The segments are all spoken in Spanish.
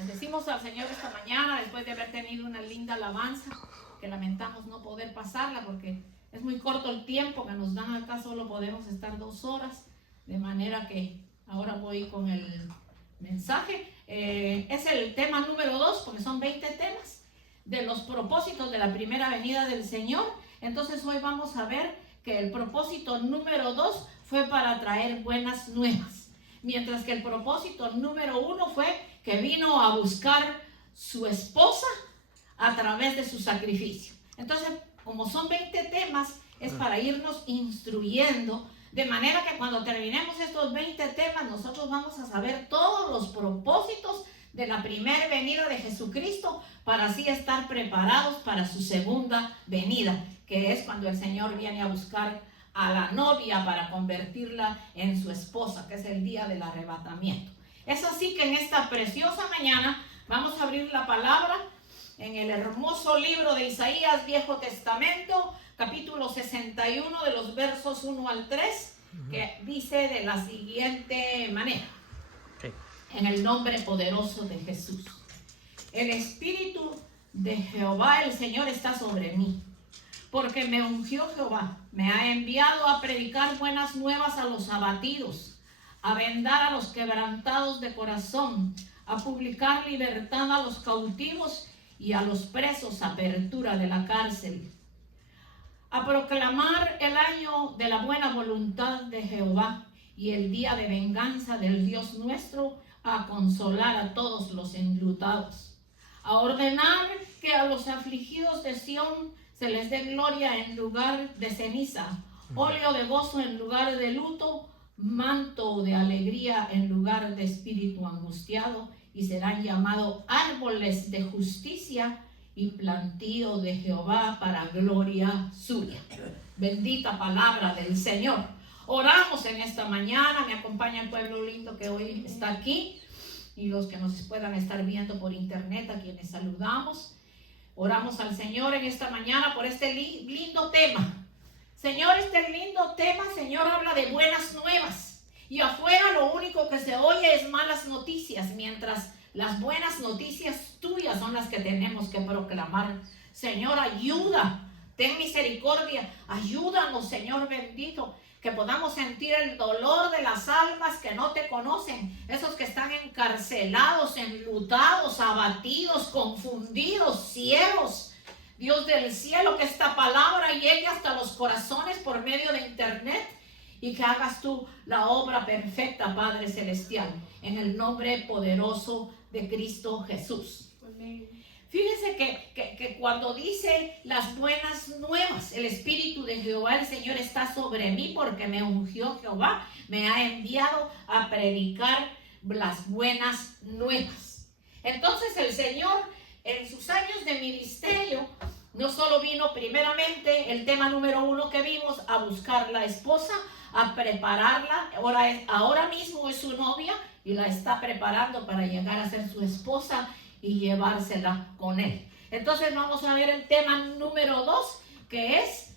Bendecimos al Señor esta mañana después de haber tenido una linda alabanza, que lamentamos no poder pasarla porque es muy corto el tiempo que nos dan acá, solo podemos estar 2 horas, de manera que ahora voy con el mensaje. Es el tema número 2, porque son 20 temas de los propósitos de la primera venida del Señor. Entonces hoy vamos a ver que el propósito número 2 fue para traer buenas nuevas, mientras que el propósito número 1 fue que vino a buscar su esposa a través de su sacrificio. Entonces, como son 20 temas, es para irnos instruyendo, de manera que cuando terminemos estos 20 temas, nosotros vamos a saber todos los propósitos de la primera venida de Jesucristo, para así estar preparados para su segunda venida, que es cuando el Señor viene a buscar a la novia para convertirla en su esposa, que es el día del arrebatamiento. Es así que en esta preciosa mañana vamos a abrir la palabra en el hermoso libro de Isaías, Viejo Testamento, capítulo 61, de los versos 1 al 3, que dice de la siguiente manera: en el nombre poderoso de Jesús. El Espíritu de Jehová el Señor está sobre mí, porque me ungió Jehová, me ha enviado a predicar buenas nuevas a los abatidos, a vendar a los quebrantados de corazón, a publicar libertad a los cautivos y a los presos apertura de la cárcel, a proclamar el año de la buena voluntad de Jehová y el día de venganza del Dios nuestro, a consolar a todos los enlutados, a ordenar que a los afligidos de Sión se les dé gloria en lugar de ceniza, óleo de gozo en lugar de luto, manto de alegría en lugar de espíritu angustiado, y serán llamados árboles de justicia y plantío de Jehová para gloria suya. Bendita palabra del Señor. Oramos en esta mañana. Me acompaña el pueblo lindo que hoy está aquí y los que nos puedan estar viendo por internet, a quienes saludamos. Oramos al Señor en esta mañana por este lindo tema. Señor, este lindo tema, Señor, habla de buenas nuevas. Y afuera lo único que se oye es malas noticias, mientras las buenas noticias tuyas son las que tenemos que proclamar. Señor, ayuda, ten misericordia, ayúdanos, Señor bendito, que podamos sentir el dolor de las almas que no te conocen, esos que están encarcelados, enlutados, abatidos, confundidos, ciegos. Dios del cielo, que esta palabra llegue hasta los corazones por medio de internet y que hagas tú la obra perfecta, Padre Celestial, en el nombre poderoso de Cristo Jesús. Amén. Fíjense que cuando dice las buenas nuevas, el Espíritu de Jehová el Señor está sobre mí, porque me ungió Jehová, me ha enviado a predicar las buenas nuevas. Entonces el Señor, en sus años de ministerio, no solo vino primeramente, el tema número 1 que vimos, a buscar la esposa, a prepararla. Ahora mismo es su novia y la está preparando para llegar a ser su esposa y llevársela con él. Entonces vamos a ver el tema número 2, que es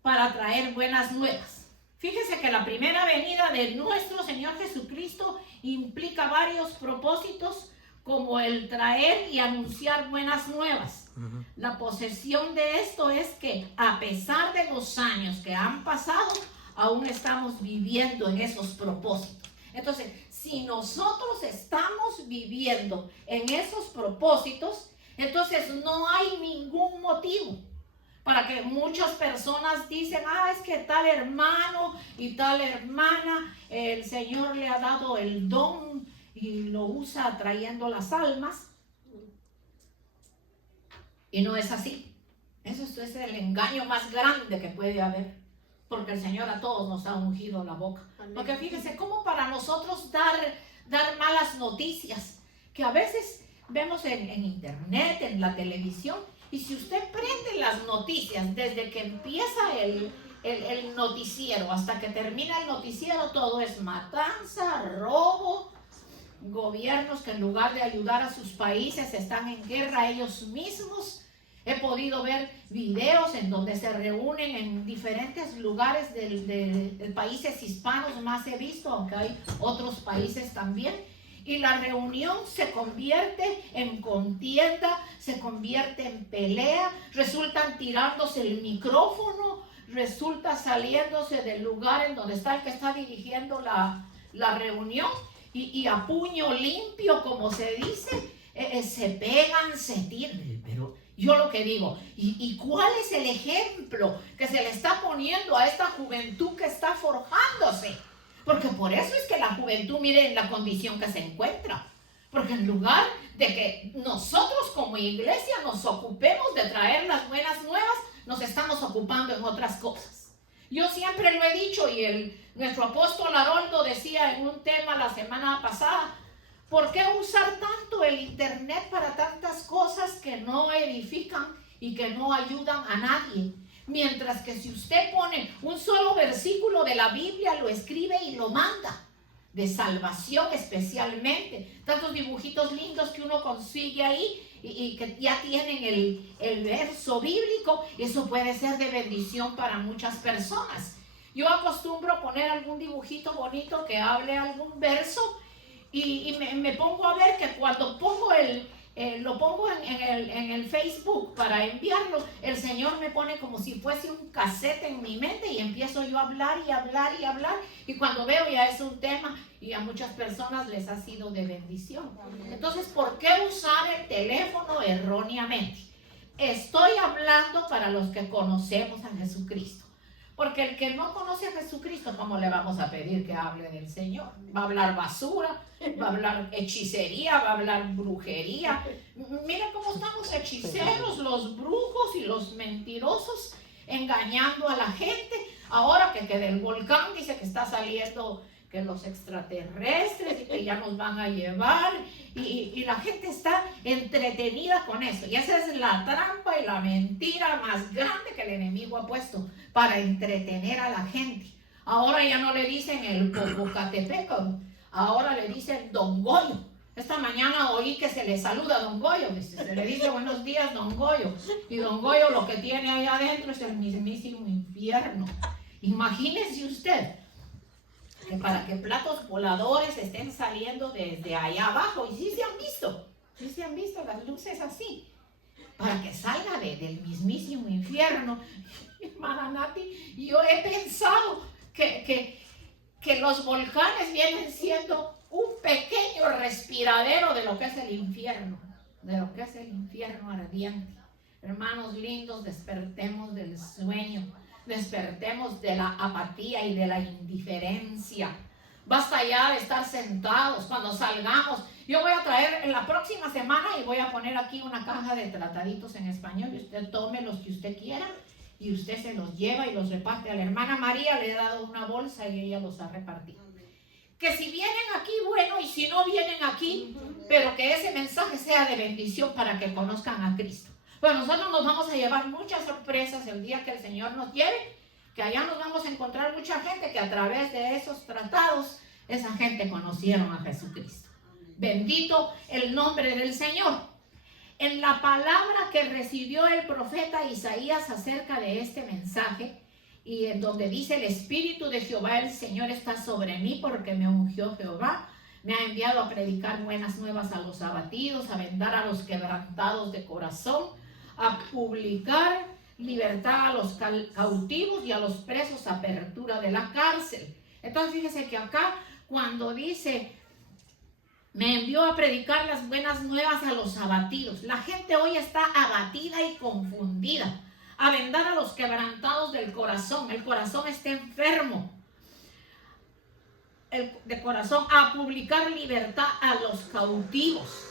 para traer buenas nuevas. Fíjese que la primera venida de nuestro Señor Jesucristo implica varios propósitos, como el traer y anunciar buenas nuevas. La posesión de esto es que, a pesar de los años que han pasado, aún estamos viviendo en esos propósitos. Entonces, si nosotros estamos viviendo en esos propósitos, entonces no hay ningún motivo para que muchas personas dicen: es que tal hermano y tal hermana, el Señor le ha dado el don y lo usa atrayendo las almas. Y no es así. Eso es el engaño más grande que puede haber, porque el Señor a todos nos ha ungido la boca. Amén. Porque fíjense cómo para nosotros dar malas noticias, que a veces vemos en internet, en la televisión, y si usted prende las noticias desde que empieza el noticiero hasta que termina el noticiero, todo es matanza, robo, gobiernos que en lugar de ayudar a sus países están en guerra ellos mismos. He podido ver videos en donde se reúnen en diferentes lugares de países hispanos, más he visto, aunque hay otros países también, y la reunión se convierte en contienda, se convierte en pelea, resultan tirándose el micrófono, resulta saliéndose del lugar en donde está el que está dirigiendo la reunión y a puño limpio, como se dice, se pegan, se tiran. Pero yo lo que digo, ¿y cuál es el ejemplo que se le está poniendo a esta juventud que está forjándose? Porque por eso es que la juventud, miren la condición que se encuentra. Porque en lugar de que nosotros como iglesia nos ocupemos de traer las buenas nuevas, nos estamos ocupando en otras cosas. Yo siempre lo he dicho y nuestro apóstol Haroldo decía en un tema la semana pasada, ¿por qué usar tanto el internet para tantas cosas que no edifican y que no ayudan a nadie? Mientras que si usted pone un solo versículo de la Biblia, lo escribe y lo manda, de salvación especialmente, tantos dibujitos lindos que uno consigue ahí y que ya tienen el verso bíblico, eso puede ser de bendición para muchas personas. Yo acostumbro poner algún dibujito bonito que hable algún verso y me pongo a ver que cuando pongo lo pongo en el Facebook para enviarlo, el Señor me pone como si fuese un cassette en mi mente y empiezo yo a hablar y hablar y hablar, y cuando veo ya es un tema y a muchas personas les ha sido de bendición. Entonces, ¿por qué usar el teléfono erróneamente? Estoy hablando para los que conocemos a Jesucristo. Porque el que no conoce a Jesucristo, ¿cómo le vamos a pedir que hable del Señor? Va a hablar basura, va a hablar hechicería, va a hablar brujería. Mira cómo están los hechiceros, los brujos y los mentirosos engañando a la gente. Ahora que del volcán dice que está saliendo, que los extraterrestres y que ya nos van a llevar, y la gente está entretenida con eso. Y esa es la trampa y la mentira más grande que el enemigo ha puesto para entretener a la gente. Ahora ya no le dicen el Popocatépetl, ahora le dicen Don Goyo. Esta mañana oí que se le saluda a Don Goyo, se le dice buenos días Don Goyo, y Don Goyo lo que tiene ahí adentro es el mismísimo infierno. Imagínese usted que para que platos voladores estén saliendo desde allá abajo, y sí se han visto las luces así, para que salga del mismísimo infierno. Hermana Nati, yo he pensado que los volcanes vienen siendo un pequeño respiradero de lo que es el infierno, ardiente. Hermanos lindos, despertemos del sueño, despertemos de la apatía y de la indiferencia. Basta ya de estar sentados. Cuando salgamos, yo voy a traer en la próxima semana y voy a poner aquí una caja de trataditos en español, y usted tome los que usted quiera y usted se los lleva y los reparte. A la hermana María le he dado una bolsa y ella los ha repartido. Que si vienen aquí, bueno, y si no vienen aquí, pero que ese mensaje sea de bendición para que conozcan a Cristo. Bueno, nosotros nos vamos a llevar muchas sorpresas el día que el Señor nos lleve, que allá nos vamos a encontrar mucha gente que a través de esos tratados, esa gente conocieron a Jesucristo. Bendito el nombre del Señor. En la palabra que recibió el profeta Isaías acerca de este mensaje, y en donde dice: el Espíritu de Jehová el Señor está sobre mí, porque me ungió Jehová, me ha enviado a predicar buenas nuevas a los abatidos, a vendar a los quebrantados de corazón, a publicar libertad a los cautivos y a los presos, apertura de la cárcel. Entonces fíjese que acá cuando dice me envió a predicar las buenas nuevas a los abatidos, la gente hoy está abatida y confundida. A vendar a los quebrantados del corazón, el corazón está enfermo de corazón, a publicar libertad a los cautivos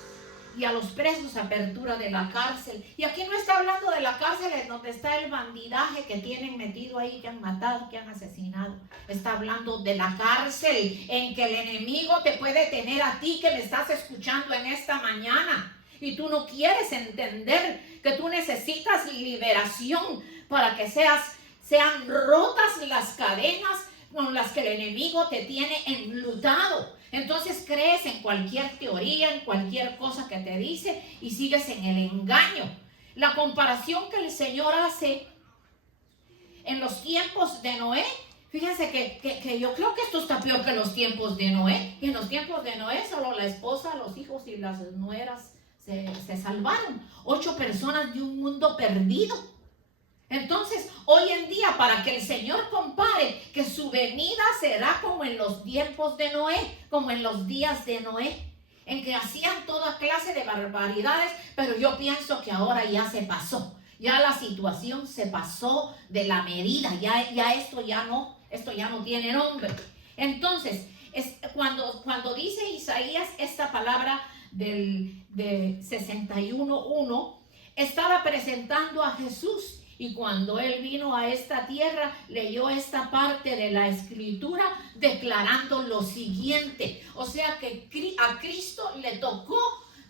y a los presos, apertura de la cárcel. Y aquí no está hablando de la cárcel en donde está el bandidaje que tienen metido ahí, que han matado, que han asesinado. Está hablando de la cárcel en que el enemigo te puede tener a ti, que me estás escuchando en esta mañana, y tú no quieres entender que tú necesitas liberación para que sean rotas las cadenas con las que el enemigo te tiene enlutado. Entonces crees en cualquier teoría, en cualquier cosa que te dice, y sigues en el engaño. La comparación que el Señor hace en los tiempos de Noé Fíjense que yo creo que esto está peor que los tiempos de Noé. Y en los tiempos de Noé solo la esposa, los hijos y las nueras se salvaron. 8 personas de un mundo perdido. Entonces, hoy en día, para que el Señor compare que su venida será como en los tiempos de Noé, como en los días de Noé, en que hacían toda clase de barbaridades, pero yo pienso que ahora ya se pasó. Ya la situación se pasó de la medida, ya esto ya no tiene nombre. Entonces, cuando dice Isaías esta palabra de 61:1, estaba presentando a Jesús. Y cuando él vino a esta tierra, leyó esta parte de la escritura declarando lo siguiente. O sea que a Cristo le tocó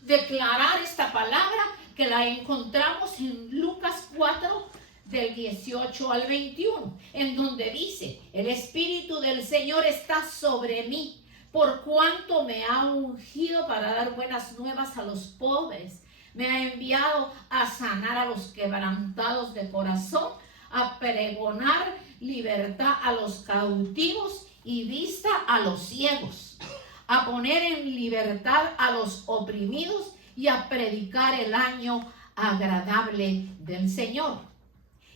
declarar esta palabra que la encontramos en Lucas 4, del 18 al 21, en donde dice: el Espíritu del Señor está sobre mí, por cuanto me ha ungido para dar buenas nuevas a los pobres. Me ha enviado a sanar a los quebrantados de corazón, a pregonar libertad a los cautivos y vista a los ciegos, a poner en libertad a los oprimidos y a predicar el año agradable del Señor.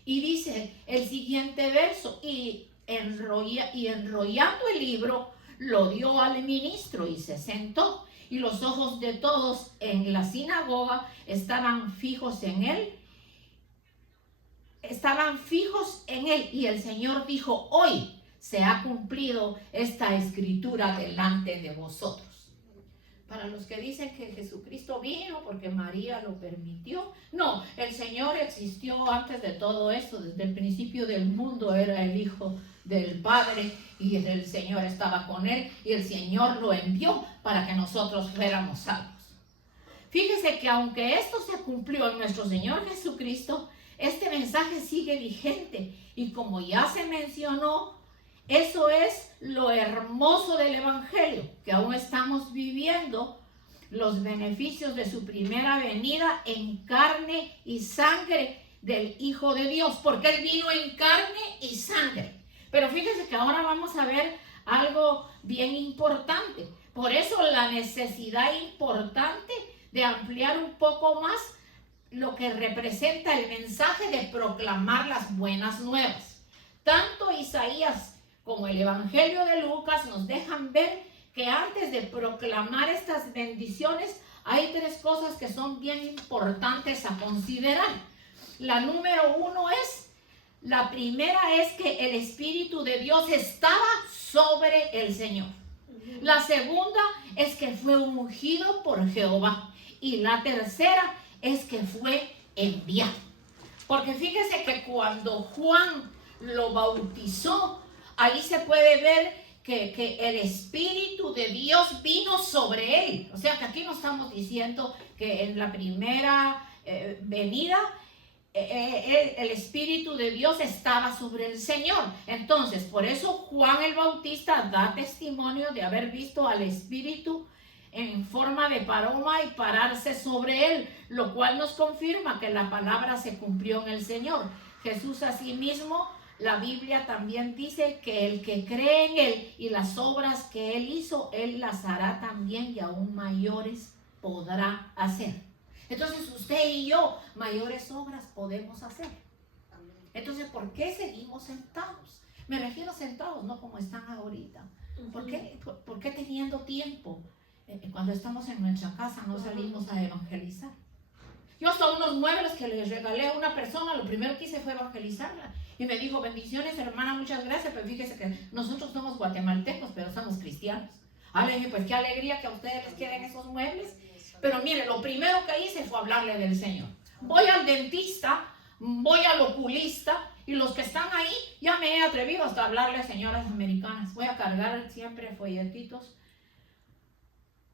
Y dice el siguiente verso: y enrollando el libro, lo dio al ministro y se sentó. Y los ojos de todos en la sinagoga estaban fijos en él. Y el Señor dijo: hoy se ha cumplido esta escritura delante de vosotros. Para los que dicen que Jesucristo vino porque María lo permitió, no, el Señor existió antes de todo esto. Desde el principio del mundo era el Hijo del Padre y el Señor estaba con él y el Señor lo envió para que nosotros fuéramos salvos. Fíjese que aunque esto se cumplió en nuestro Señor Jesucristo, este mensaje sigue vigente, y como ya se mencionó, eso es lo hermoso del Evangelio, que aún estamos viviendo los beneficios de su primera venida en carne y sangre del Hijo de Dios, porque Él vino en carne y sangre. Pero fíjense que ahora vamos a ver algo bien importante. Por eso la necesidad importante de ampliar un poco más lo que representa el mensaje de proclamar las buenas nuevas. Tanto Isaías como el Evangelio de Lucas nos dejan ver que antes de proclamar estas bendiciones hay 3 cosas que son bien importantes a considerar. La número 1 la primera es que el Espíritu de Dios estaba sobre el Señor. La segunda es que fue ungido por Jehová. Y la tercera es que fue enviado. Porque fíjese que cuando Juan lo bautizó, ahí se puede ver que el Espíritu de Dios vino sobre él. O sea que aquí no estamos diciendo que en la primera venida el Espíritu de Dios estaba sobre el Señor. Entonces, por eso Juan el Bautista da testimonio de haber visto al Espíritu en forma de paloma y pararse sobre él, lo cual nos confirma que la palabra se cumplió en el Señor. Jesús asimismo, la Biblia también dice que el que cree en él y las obras que él hizo, él las hará también, y aún mayores podrá hacer. Entonces usted y yo mayores obras podemos hacer. Entonces, ¿por qué seguimos sentados? Me refiero a sentados, no como están ahorita. ¿Por qué teniendo tiempo? Cuando estamos en nuestra casa no salimos a evangelizar. Yo hasta unos muebles que les regalé a una persona, lo primero que hice fue evangelizarla. Y me dijo: bendiciones, hermana, muchas gracias, pero fíjese que nosotros somos guatemaltecos, pero somos cristianos. Le dije: pues qué alegría que a ustedes les queden esos muebles. Pero mire, lo primero que hice fue hablarle del Señor. Voy al dentista, voy al oculista, y los que están ahí, ya me he atrevido hasta hablarle a señoras americanas. Voy a cargar siempre folletitos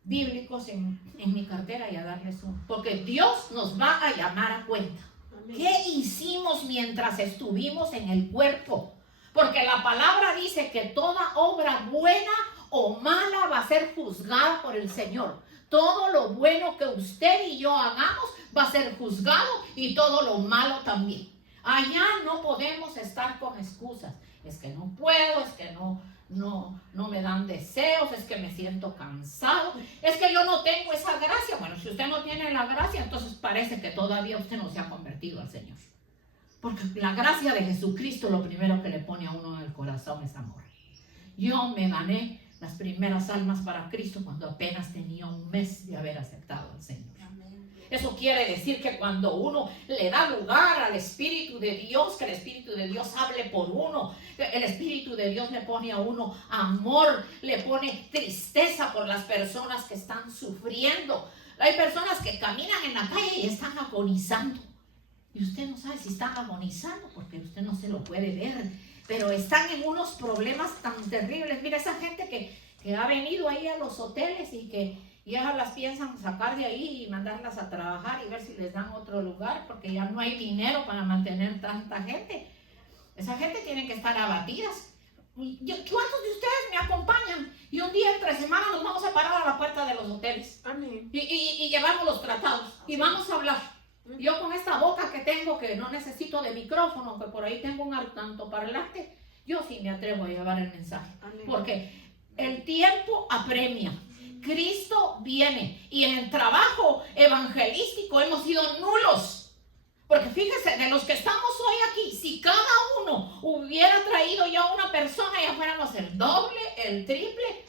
bíblicos en mi cartera y a darles uno. Porque Dios nos va a llamar a cuenta. Amén. ¿Qué hicimos mientras estuvimos en el cuerpo? Porque la palabra dice que toda obra buena o mala va a ser juzgada por el Señor. Todo lo bueno que usted y yo hagamos va a ser juzgado, y todo lo malo también. Allá no podemos estar con excusas. es que no puedo, es que no me dan deseos, es que me siento cansado, es que yo no tengo esa gracia. Bueno, si usted no tiene la gracia, entonces parece que todavía usted no se ha convertido al Señor. Porque la gracia de Jesucristo, lo primero que le pone a uno en el corazón es amor. Yo me gané las primeras almas para Cristo cuando apenas tenía un mes de haber aceptado al Señor. Eso quiere decir que cuando uno le da lugar al Espíritu de Dios, que el Espíritu de Dios hable por uno, el Espíritu de Dios le pone a uno amor, le pone tristeza por las personas que están sufriendo. Hay personas que caminan en la calle y están agonizando. Y usted no sabe si están agonizando porque usted no se lo puede ver, pero están en unos problemas tan terribles. Mira, esa gente que ha venido ahí a los hoteles y que ya las piensan sacar de ahí y mandarlas a trabajar y ver si les dan otro lugar porque ya no hay dinero para mantener tanta gente. Esa gente tiene que estar abatidas. ¿Cuántos de ustedes me acompañan? Y un día entre semana nos vamos a parar a la puerta de los hoteles. Amén. Y llevamos los tratados y vamos a hablar. Yo con esta boca que tengo, que no necesito de micrófono, que por ahí tengo un altoparlante, yo sí me atrevo a llevar el mensaje. Amén. Porque el tiempo apremia. Cristo viene y en el trabajo evangelístico hemos sido nulos. Porque fíjese, de los que estamos hoy aquí, si cada uno hubiera traído ya una persona, ya fuéramos el doble, el triple.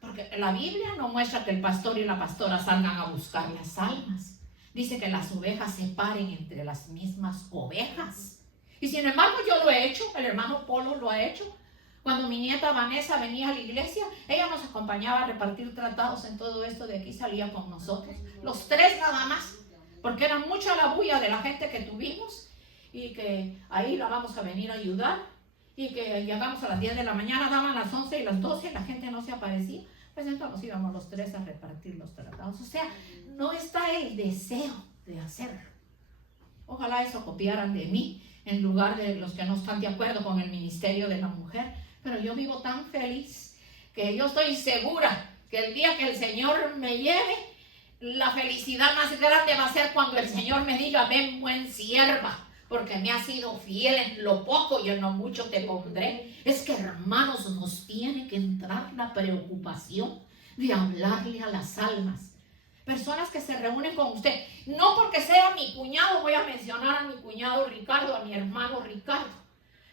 Porque la Biblia no muestra que el pastor y la pastora salgan a buscar las almas. Dice que las ovejas se paren entre las mismas ovejas. Y sin embargo yo lo he hecho, el hermano Polo lo ha hecho. Cuando mi nieta Vanessa venía a la iglesia, ella nos acompañaba a repartir tratados en todo esto. De aquí salía con nosotros, los tres nada más, porque era mucha la bulla de la gente que tuvimos y que ahí la vamos a venir a ayudar y que llegamos a las 10 de la mañana, daban las 11 y las 12, la gente no se aparecía. Pues entonces íbamos los tres a repartir los tratados. O sea, no está el deseo de hacerlo. Ojalá eso copiaran de mí en lugar de los que no están de acuerdo con el ministerio de la mujer. Pero yo vivo tan feliz que yo estoy segura que el día que el Señor me lleve, la felicidad más grande va a ser cuando el Señor me diga: ven, buen sierva, porque me has sido fiel en lo poco y en lo mucho te pondré. Es que, hermanos, nos tiene que entrar la preocupación de hablarle a las almas. Personas que se reúnen con usted, no porque sea mi cuñado, voy a mencionar a mi cuñado Ricardo, a mi hermano Ricardo,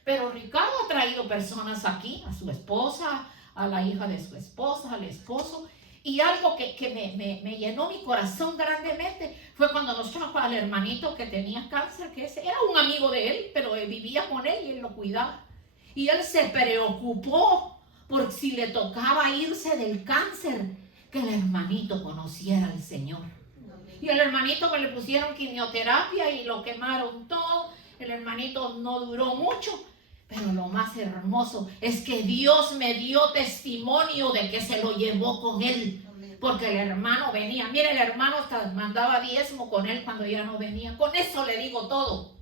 pero Ricardo ha traído personas aquí, a su esposa, a la hija de su esposa, al esposo, y algo que me llenó mi corazón grandemente fue cuando nos trajo al hermanito que tenía cáncer, que ese era un amigo de él, pero él vivía con él y él lo cuidaba. Y él se preocupó por si le tocaba irse del cáncer, que el hermanito conociera al Señor. Y el hermanito que le pusieron quimioterapia y lo quemaron todo, el hermanito no duró mucho. Pero lo más hermoso es que Dios me dio testimonio de que se lo llevó con él. Porque el hermano venía. Mire, el hermano hasta mandaba diezmo con él cuando ya no venía. Con eso le digo todo.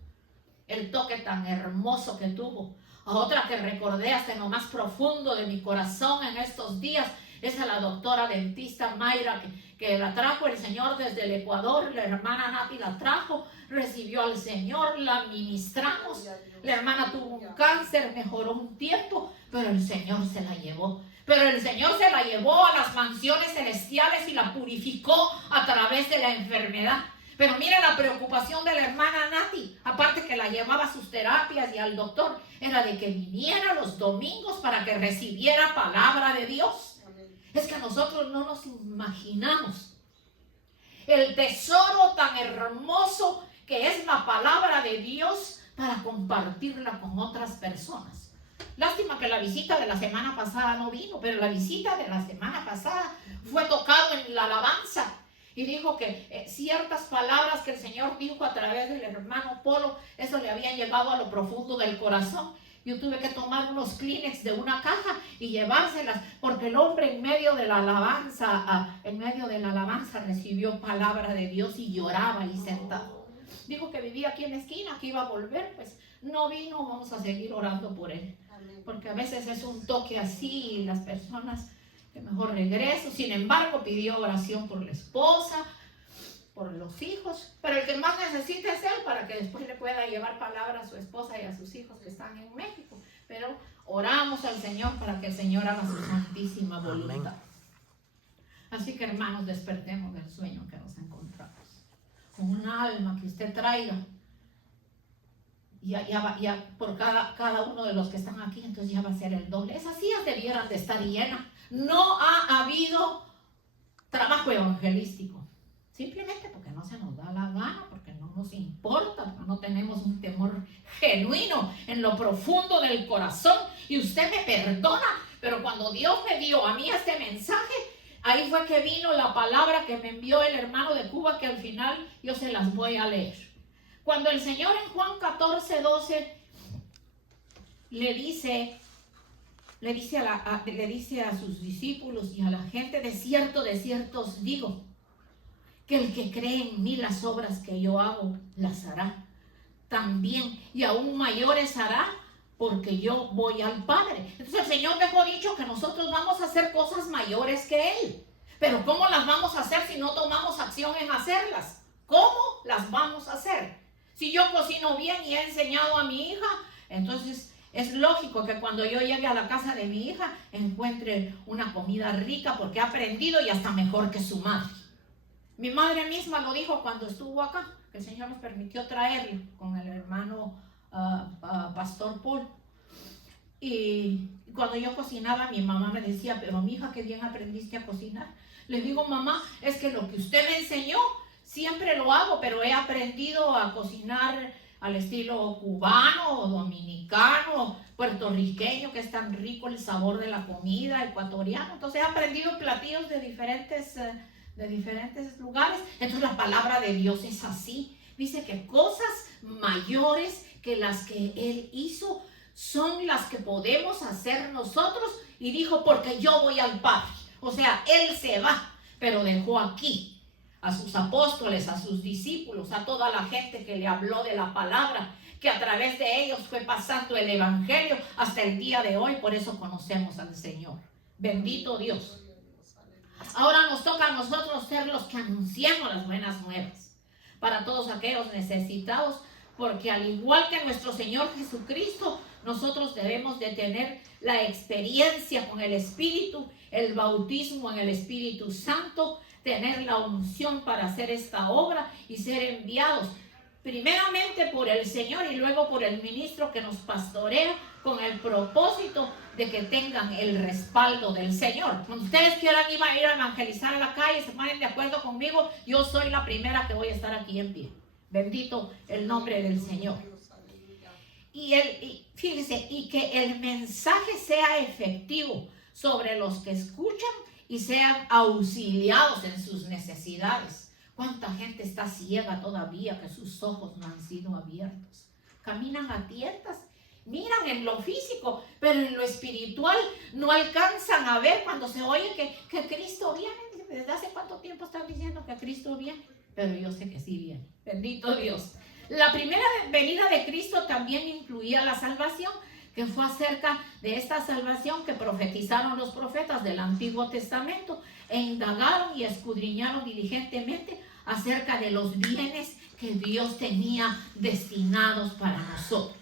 El toque tan hermoso que tuvo. A otra que recordé hasta en lo más profundo de mi corazón en estos días es a la doctora dentista Mayra, que la trajo el Señor desde el Ecuador. La hermana Nati la trajo, recibió al Señor, la ministramos. La hermana tuvo un cáncer, mejoró un tiempo, pero el Señor se la llevó. Pero el Señor se la llevó a las mansiones celestiales y la purificó a través de la enfermedad. Pero mire la preocupación de la hermana Nati, aparte que la llevaba a sus terapias y al doctor, era de que viniera los domingos para que recibiera palabra de Dios. Es que nosotros no nos imaginamos el tesoro tan hermoso que es la palabra de Dios para compartirla con otras personas. Lástima que la visita de la semana pasada no vino, pero la visita de la semana pasada fue tocado en la alabanza y dijo que ciertas palabras que el Señor dijo a través del hermano Polo, eso le había llegado a lo profundo del corazón. Yo tuve que tomar unos Kleenex de una caja y llevárselas, porque el hombre en medio de la alabanza, recibió palabra de Dios y lloraba ahí sentado. Dijo que vivía aquí en la esquina, que iba a volver, pues no vino, vamos a seguir orando por él. Porque a veces es un toque así y las personas que mejor regreso. Sin embargo, pidió oración por la esposa, por los hijos, pero el que más necesita es él para que después le pueda llevar palabra a su esposa y a sus hijos que están en México. pero oramos al Señor para que el Señor haga su santísima voluntad. Así que, hermanos, despertemos del sueño que nos encontramos. Con una alma que usted traiga. Ya por cada uno de los que están aquí, entonces ya va a ser el doble. Esas sillas debieran de estar llenas. No ha habido trabajo evangelístico. Simplemente porque no se nos da la gana, porque no nos importa, porque no tenemos un temor genuino en lo profundo del corazón. Y usted me perdona, pero cuando Dios me dio a mí este mensaje, ahí fue que vino la palabra que me envió el hermano de Cuba, que al final yo se las voy a leer. Cuando el Señor en Juan 14:12 le dice a sus discípulos y a la gente, de cierto os digo, que el que cree en mí, las obras que yo hago, las hará también, y aún mayores hará, porque yo voy al Padre. Entonces el Señor dejó dicho que nosotros vamos a hacer cosas mayores que Él. Pero ¿cómo las vamos a hacer si no tomamos acción en hacerlas? ¿Cómo las vamos a hacer? Si yo cocino bien y he enseñado a mi hija, entonces es lógico que cuando yo llegue a la casa de mi hija encuentre una comida rica porque ha aprendido y hasta mejor que su madre. Mi madre misma lo dijo cuando estuvo acá, que el Señor nos permitió traerlo con el hermano Pastor Paul. Y cuando yo cocinaba, mi mamá me decía, pero mi hija, qué bien aprendiste a cocinar. Le digo, mamá, es que lo que usted me enseñó, siempre lo hago, pero he aprendido a cocinar al estilo cubano, dominicano, puertorriqueño, que es tan rico el sabor de la comida, ecuatoriano. Entonces he aprendido platillos de diferentes lugares. Entonces la palabra de Dios es así. Dice que cosas mayores que las que Él hizo son las que podemos hacer nosotros. Y dijo, porque yo voy al Padre. O sea, Él se va, pero dejó aquí a sus apóstoles, a sus discípulos, a toda la gente que le habló de la palabra, que a través de ellos fue pasando el evangelio hasta el día de hoy. Por eso conocemos al Señor. Bendito Dios. Ahora nos toca a nosotros ser los que anunciamos las buenas nuevas para todos aquellos necesitados, porque al igual que nuestro Señor Jesucristo, nosotros debemos de tener la experiencia con el Espíritu, el bautismo en el Espíritu Santo, tener la unción para hacer esta obra y ser enviados primeramente por el Señor y luego por el ministro que nos pastorea, con el propósito de que tengan el respaldo del Señor. Cuando ustedes quieran ir a evangelizar a la calle, se ponen de acuerdo conmigo, yo soy la primera que voy a estar aquí en pie. Bendito el nombre del Señor. Fíjense, y que el mensaje sea efectivo sobre los que escuchan y sean auxiliados en sus necesidades. ¿Cuánta gente está ciega todavía que sus ojos no han sido abiertos? Caminan a tientas, miran en lo físico, pero en lo espiritual no alcanzan a ver cuando se oye que Cristo viene. ¿Desde hace cuánto tiempo están diciendo que Cristo viene? Pero yo sé que sí viene. Bendito Dios. La primera venida de Cristo también incluía la salvación, que fue acerca de esta salvación que profetizaron los profetas del Antiguo Testamento e indagaron y escudriñaron diligentemente acerca de los bienes que Dios tenía destinados para nosotros.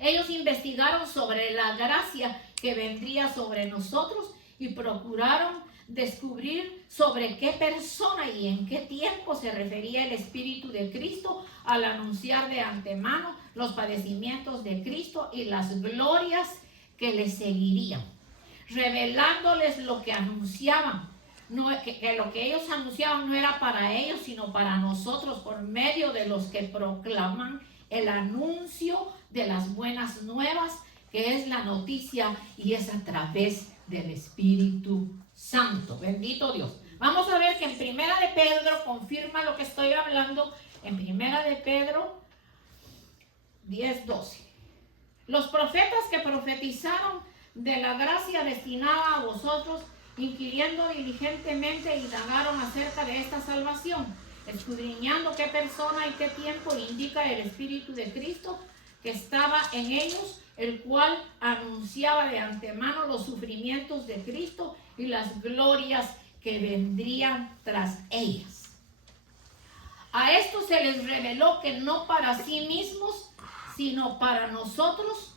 Ellos investigaron sobre la gracia que vendría sobre nosotros y procuraron descubrir sobre qué persona y en qué tiempo se refería el Espíritu de Cristo al anunciar de antemano los padecimientos de Cristo y las glorias que le seguirían, revelándoles lo que anunciaban. Que lo que ellos anunciaban no era para ellos, sino para nosotros, por medio de los que proclaman el anuncio de las buenas nuevas, que es la noticia y es a través del Espíritu Santo. Bendito Dios. Vamos a ver que en Primera de Pedro confirma lo que estoy hablando. En Primera de Pedro 10:12. Los profetas que profetizaron de la gracia destinada a vosotros, inquiriendo diligentemente, indagaron acerca de esta salvación, escudriñando qué persona y qué tiempo indica el Espíritu de Cristo que estaba en ellos, el cual anunciaba de antemano los sufrimientos de Cristo y las glorias que vendrían tras ellas. A esto se les reveló que no para sí mismos, sino para nosotros,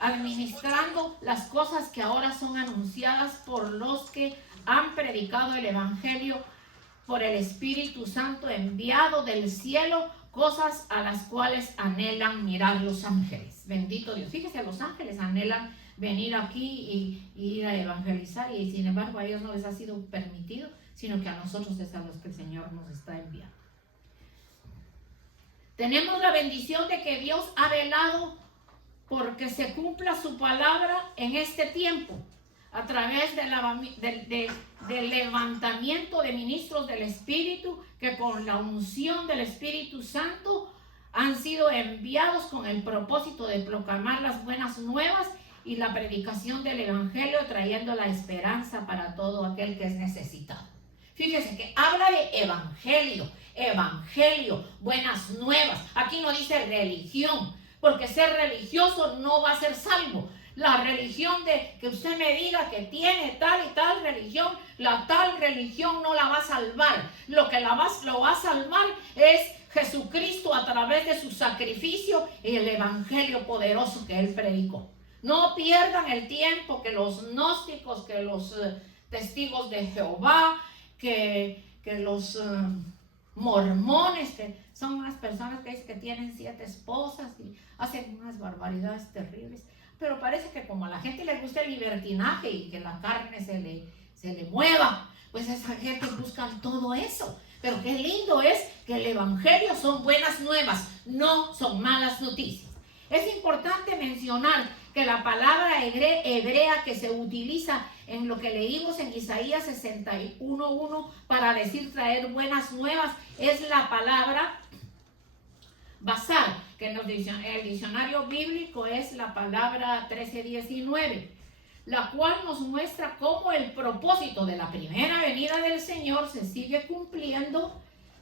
administrando las cosas que ahora son anunciadas por los que han predicado el Evangelio por el Espíritu Santo enviado del cielo, cosas a las cuales anhelan mirar los ángeles. Bendito Dios. Fíjese, los ángeles anhelan venir aquí y ir a evangelizar, y sin embargo a ellos no les ha sido permitido, sino que a nosotros es a los que el Señor nos está enviando. Tenemos la bendición de que Dios ha velado porque se cumpla su palabra en este tiempo, a través del levantamiento de ministros del Espíritu, que con la unción del Espíritu Santo han sido enviados con el propósito de proclamar las buenas nuevas y la predicación del Evangelio, trayendo la esperanza para todo aquel que es necesitado. Fíjese que habla de evangelio, buenas nuevas. Aquí no dice religión, porque ser religioso no va a ser salvo. La religión de que usted me diga que tiene tal y tal religión, la tal religión no la va a salvar. Lo que lo va a salvar es Jesucristo a través de su sacrificio y el evangelio poderoso que él predicó. No pierdan el tiempo que los gnósticos, que los testigos de Jehová, que los mormones, que son unas personas que dicen que tienen 7 esposas y hacen unas barbaridades terribles. Pero parece que como a la gente le gusta el libertinaje y que la carne se le mueva, pues esa gente busca todo eso. Pero qué lindo es que el evangelio son buenas nuevas, no son malas noticias. Es importante mencionar que la palabra hebrea que se utiliza en lo que leímos en Isaías 61:1 para decir traer buenas nuevas es la palabra basar, que en el diccionario bíblico es la palabra 1319, la cual nos muestra cómo el propósito de la primera venida del Señor se sigue cumpliendo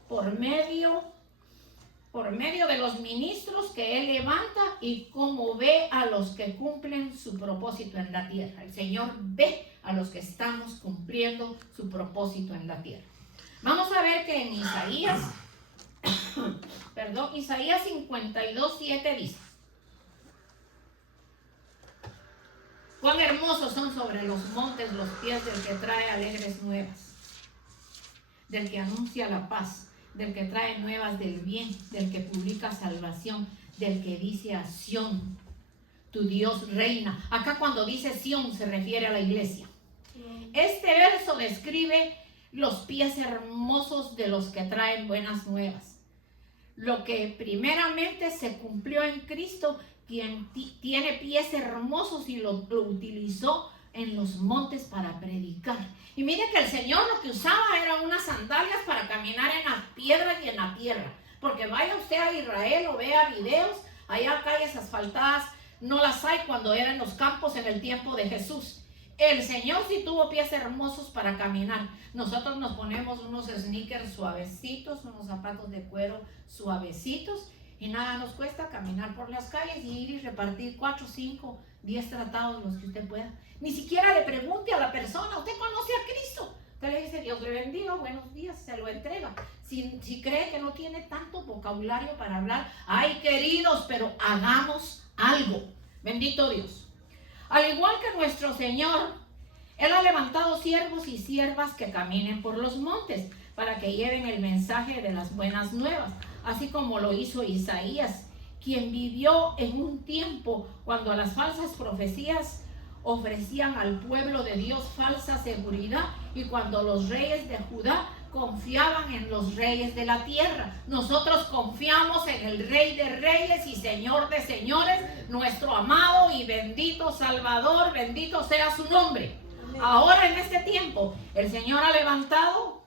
por medio de los ministros que Él levanta y cómo ve a los que cumplen su propósito en la tierra. El Señor ve a los que estamos cumpliendo su propósito en la tierra. Vamos a ver que en Isaías 52:7 dice: cuán hermosos son sobre los montes los pies del que trae alegres nuevas, del que anuncia la paz, del que trae nuevas del bien, del que publica salvación, del que dice a Sión, tu Dios reina. Acá cuando dice Sión se refiere a la iglesia. Este verso describe los pies hermosos de los que traen buenas nuevas. Lo que primeramente se cumplió en Cristo, quien tiene pies hermosos y lo utilizó en los montes para predicar. Y mire que el Señor lo que usaba eran unas sandalias para caminar en las piedras y en la tierra. Porque vaya usted a Israel o vea videos, allá calles asfaltadas, no las hay cuando eran los campos en el tiempo de Jesús. El Señor sí tuvo pies hermosos para caminar. Nosotros nos ponemos unos sneakers suavecitos, unos zapatos de cuero suavecitos, y nada nos cuesta caminar por las calles y ir y repartir 4, 5, 10 tratados, los que usted pueda. Ni siquiera le pregunte a la persona, ¿usted conoce a Cristo? Usted le dice, Dios le bendiga, buenos días, se lo entrega. Si cree que no tiene tanto vocabulario para hablar, ay queridos, pero hagamos algo. Bendito Dios. Al igual que nuestro Señor, Él ha levantado siervos y siervas que caminen por los montes para que lleven el mensaje de las buenas nuevas, así como lo hizo Isaías, quien vivió en un tiempo cuando las falsas profecías ofrecían al pueblo de Dios falsa seguridad y cuando los reyes de Judá confiaban en los reyes de la tierra. Nosotros confiamos en el Rey de Reyes y Señor de Señores, nuestro amado y bendito Salvador, bendito sea su nombre. Ahora en este tiempo, el Señor ha levantado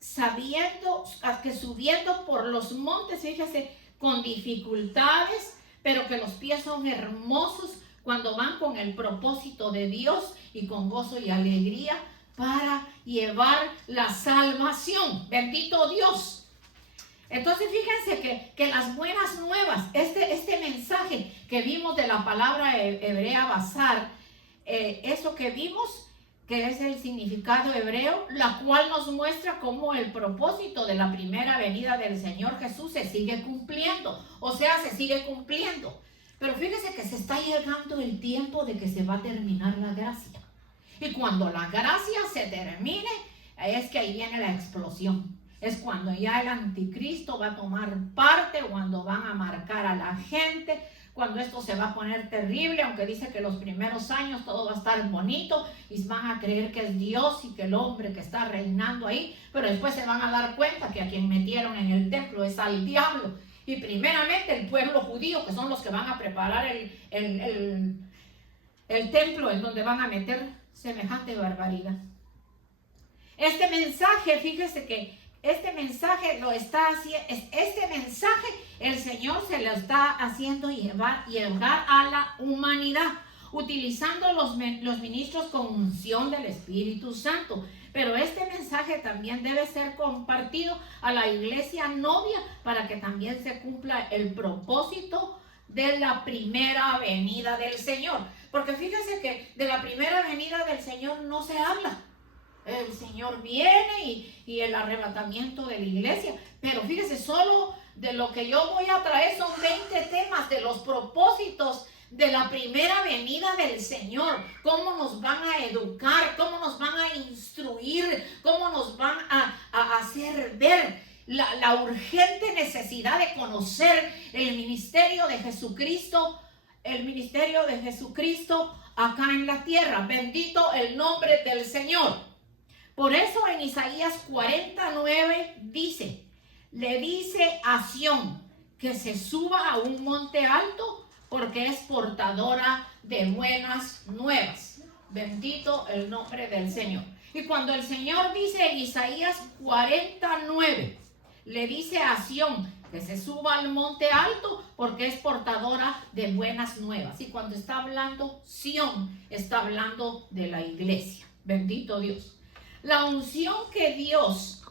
sabiendo que subiendo por los montes, fíjese, con dificultades, pero que los pies son hermosos cuando van con el propósito de Dios y con gozo y alegría para llevar la salvación. Bendito Dios. Entonces fíjense que las buenas nuevas, este mensaje que vimos de la palabra hebrea basar, eso que vimos, que es el significado hebreo, la cual nos muestra cómo el propósito de la primera venida del Señor Jesús se sigue cumpliendo, o sea, se sigue cumpliendo. Pero fíjese que se está llegando el tiempo de que se va a terminar la gracia. Y cuando la gracia se termine, es que ahí viene la explosión. Es cuando ya el anticristo va a tomar parte, cuando van a marcar a la gente, cuando esto se va a poner terrible, aunque dice que los primeros años todo va a estar bonito y van a creer que es Dios y que el hombre que está reinando ahí, pero después se van a dar cuenta que a quien metieron en el templo es al diablo. Y primeramente el pueblo judío, que son los que van a preparar el templo en donde van a meter semejante barbaridad. Este mensaje, fíjese que este mensaje el Señor se lo está haciendo llevar a la humanidad, utilizando los ministros con unción del Espíritu Santo. Pero este mensaje también debe ser compartido a la iglesia novia para que también se cumpla el propósito de la primera venida del Señor. Porque fíjese que de la primera venida del Señor no se habla. El Señor viene y el arrebatamiento de la iglesia. Pero fíjese, solo de lo que yo voy a traer son 20 temas de los propósitos de la primera venida del Señor. Cómo nos van a educar, cómo nos van a instruir, cómo nos van a hacer ver la urgente necesidad de conocer el ministerio de Jesucristo. El ministerio de Jesucristo acá en la tierra. Bendito el nombre del Señor. Por eso en Isaías 49 dice, le dice a Sión que se suba a un monte alto porque es portadora de buenas nuevas. Bendito el nombre del Señor. Y cuando el Señor dice en Isaías 49, le dice a Sión que se suba al monte alto porque es portadora de buenas nuevas. Y cuando está hablando Sión, está hablando de la iglesia. Bendito Dios. La unción que Dios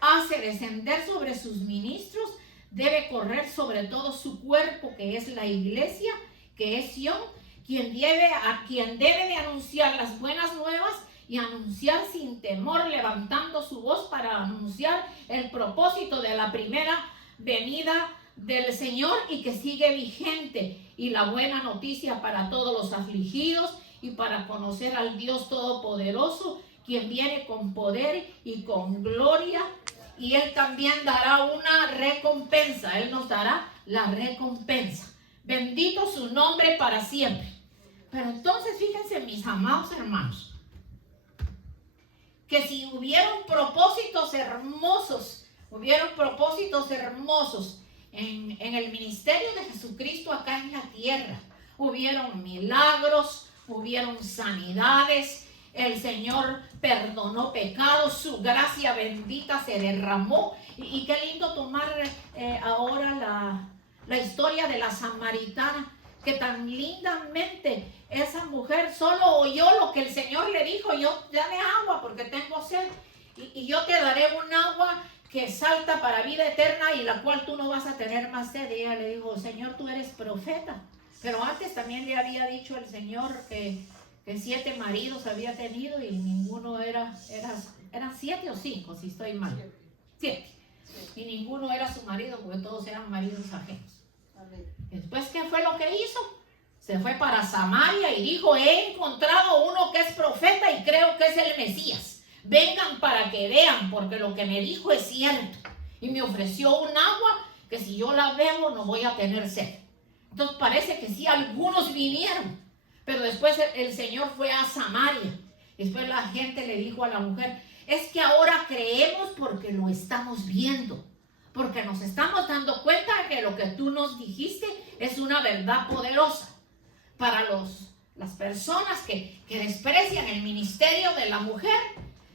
hace descender sobre sus ministros debe correr sobre todo su cuerpo, que es la iglesia, que es Sión, quien debe de anunciar las buenas nuevas y anunciar sin temor, levantando su voz para anunciar el propósito de la primera venida del Señor y que sigue vigente, y la buena noticia para todos los afligidos y para conocer al Dios Todopoderoso, quien viene con poder y con gloria, y Él también dará una recompensa. Él nos dará la recompensa. Bendito su nombre para siempre. Pero entonces fíjense, mis amados hermanos, que si hubieron propósitos hermosos en el ministerio de Jesucristo acá en la tierra, hubieron milagros, hubieron sanidades, el Señor perdonó pecados, su gracia bendita se derramó. Y qué lindo tomar ahora la historia de la samaritana, que tan lindamente esa mujer solo oyó lo que el Señor le dijo: yo dame agua porque tengo sed, y yo te daré un agua que salta para vida eterna y la cual tú no vas a tener más sed. Y ella le dijo: Señor, tú eres profeta. Pero antes también le había dicho el Señor que 7 maridos había tenido y ninguno eran 7 o 5, si estoy mal. 7. Y ninguno era su marido, porque todos eran maridos ajenos. Después, ¿qué fue lo que hizo? Se fue para Samaria y dijo: he encontrado uno que es profeta y creo que es el Mesías. Vengan para que vean, porque lo que me dijo es cierto. Y me ofreció un agua que si yo la bebo no voy a tener sed. Entonces parece que sí, algunos vinieron. Pero después el Señor fue a Samaria. Después la gente le dijo a la mujer: es que ahora creemos porque lo estamos viendo. Porque nos estamos dando cuenta de que lo que tú nos dijiste es una verdad poderosa. Para las personas que desprecian el ministerio de la mujer.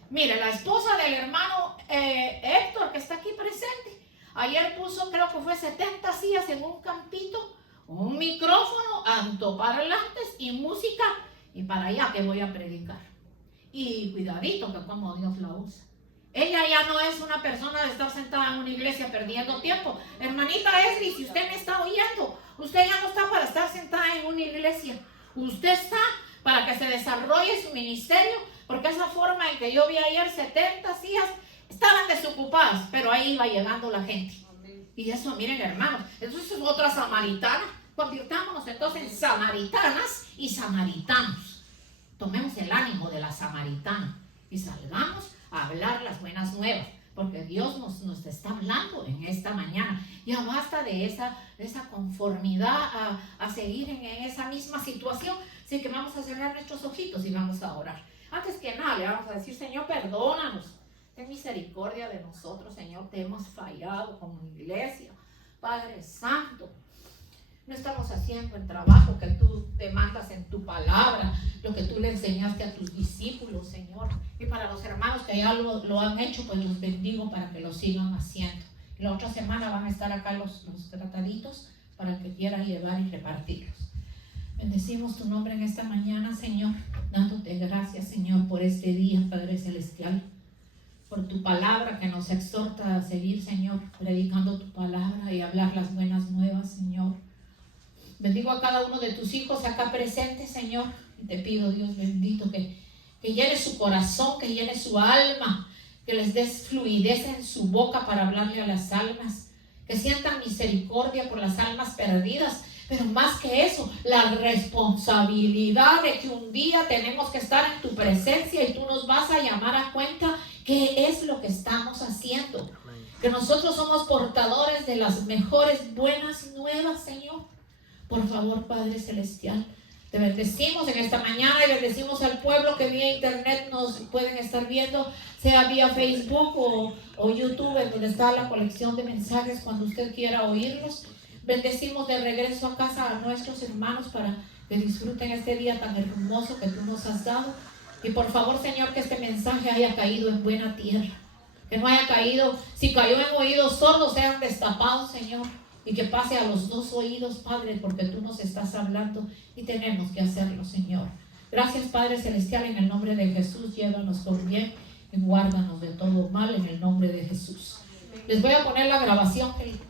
Mire, la esposa del hermano Héctor, que está aquí presente, ayer puso, creo que fue 70 sillas en un campito, un micrófono, altoparlantes y música, y para allá que voy a predicar. Y cuidadito que como Dios la usa. Ella ya no es una persona de estar sentada en una iglesia perdiendo tiempo. Hermanita Esri, si usted me está oyendo, usted ya no está para estar sentada en una iglesia. Usted está para que se desarrolle su ministerio, porque esa forma en que yo vi ayer 70 hijas estaban desocupadas, pero ahí iba llegando la gente. Y eso, miren hermanos, eso es otra samaritana. Convirtámonos entonces en samaritanas y samaritanos. Tomemos el ánimo de la samaritana y salgamos a hablar las buenas nuevas, porque Dios nos está hablando en esta mañana. Ya basta de esa conformidad a seguir en esa misma situación. Así que vamos a cerrar nuestros ojitos y vamos a orar. Antes que nada le vamos a decir: Señor, perdónanos, ten misericordia de nosotros, Señor, te hemos fallado como iglesia. Padre Santo, no estamos haciendo el trabajo que tú demandas en tu palabra, lo que tú le enseñaste a tus discípulos, Señor. Y para los hermanos que ya lo han hecho, pues los bendigo para que lo sigan haciendo. Y la otra semana van a estar acá los trataditos para el que quiera llevar y repartirlos. Bendecimos tu nombre en esta mañana, Señor, dándote gracias, Señor, por este día, Padre Celestial, por tu palabra que nos exhorta a seguir, Señor, predicando tu palabra y hablar las buenas nuevas, Señor. Bendigo a cada uno de tus hijos acá presentes, Señor, y te pido, Dios bendito, que llene su corazón, que llene su alma, que les des fluidez en su boca para hablarle a las almas, que sientan misericordia por las almas perdidas, pero más que eso, la responsabilidad de que un día tenemos que estar en tu presencia y tú nos vas a llamar a cuenta qué es lo que estamos haciendo, que nosotros somos portadores de las mejores buenas nuevas, Señor. Por favor, Padre Celestial, te bendecimos en esta mañana y bendecimos al pueblo que vía internet nos pueden estar viendo, sea vía Facebook o YouTube, en donde está la colección de mensajes cuando usted quiera oírlos. Bendecimos de regreso a casa a nuestros hermanos para que disfruten este día tan hermoso que tú nos has dado. Y por favor, Señor, que este mensaje haya caído en buena tierra, que no haya caído, si cayó en oídos sordos, sean destapados, Señor. Y que pase a los dos oídos, Padre, porque tú nos estás hablando y tenemos que hacerlo, Señor. Gracias, Padre Celestial, en el nombre de Jesús, llévanos con bien y guárdanos de todo mal en el nombre de Jesús. Les voy a poner la grabación que